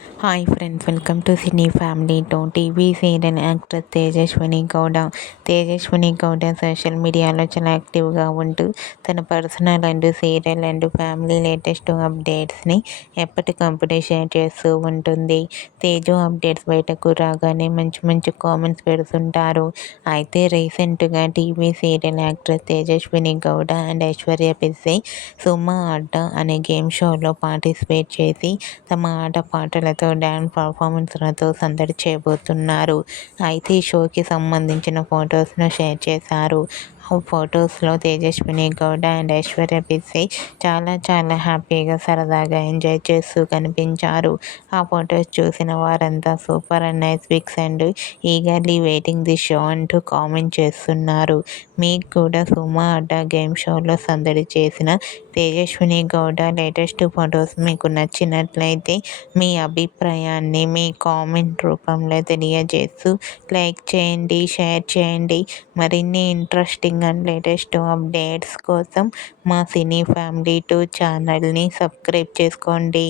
Hi friends, welcome to cine family two. TV serial actor Tejaswini Gowda social మీడియాలో చాలా యాక్టివ్గా ఉంటూ తన personal and serial and family latest అప్డేట్స్ని ఎప్పటికప్పుడు షేర్ చేస్తూ ఉంటుంది. తేజు అప్డేట్స్ బయటకు రాగానే మంచి మంచి కామెంట్స్ పెడుతుంటారు. అయితే రీసెంట్గా TV serial actor Tejaswini Gowda and Aishwarya Pissay Suma Adda అనే గేమ్ షోలో పార్టిసిపేట్ చేసి తమ ఆటపాటలతో డ్యాన్స్ పర్ఫార్మెన్స్లతో సందడి చేయబోతున్నారు. అయితే ఈ షోకి సంబంధించిన ఫొటోస్ను షేర్ చేశారు. ఆ ఫొటోస్లో తేజస్విని గౌడ అండ్ ఐశ్వర్య పిస్సై చాలా హ్యాపీగా సరదాగా ఎంజాయ్ చేస్తూ కనిపించారు. ఆ ఫొటోస్ చూసిన వారంతా super and nice pics and eagerly waiting the show అంటూ కామెంట్ చేస్తున్నారు. మీకు కూడా సుమా అడ్డా గేమ్ షోలో సందడి చేసిన తేజస్విని గౌడ లేటెస్ట్ ఫొటోస్ మీకు నచ్చినట్లయితే మీ అభిప్రాయాన్ని మీ కామెంట్ రూపంలో తెలియజేస్తూ లైక్ చేయండి, షేర్ చేయండి. మరిన్ని ఇంట్రెస్టింగ్ అండ్ లేటెస్ట్ అప్డేట్స్ కోసం మా సినీ ఫ్యామిలీ 2 ఛానల్ని సబ్స్క్రైబ్ చేసుకోండి.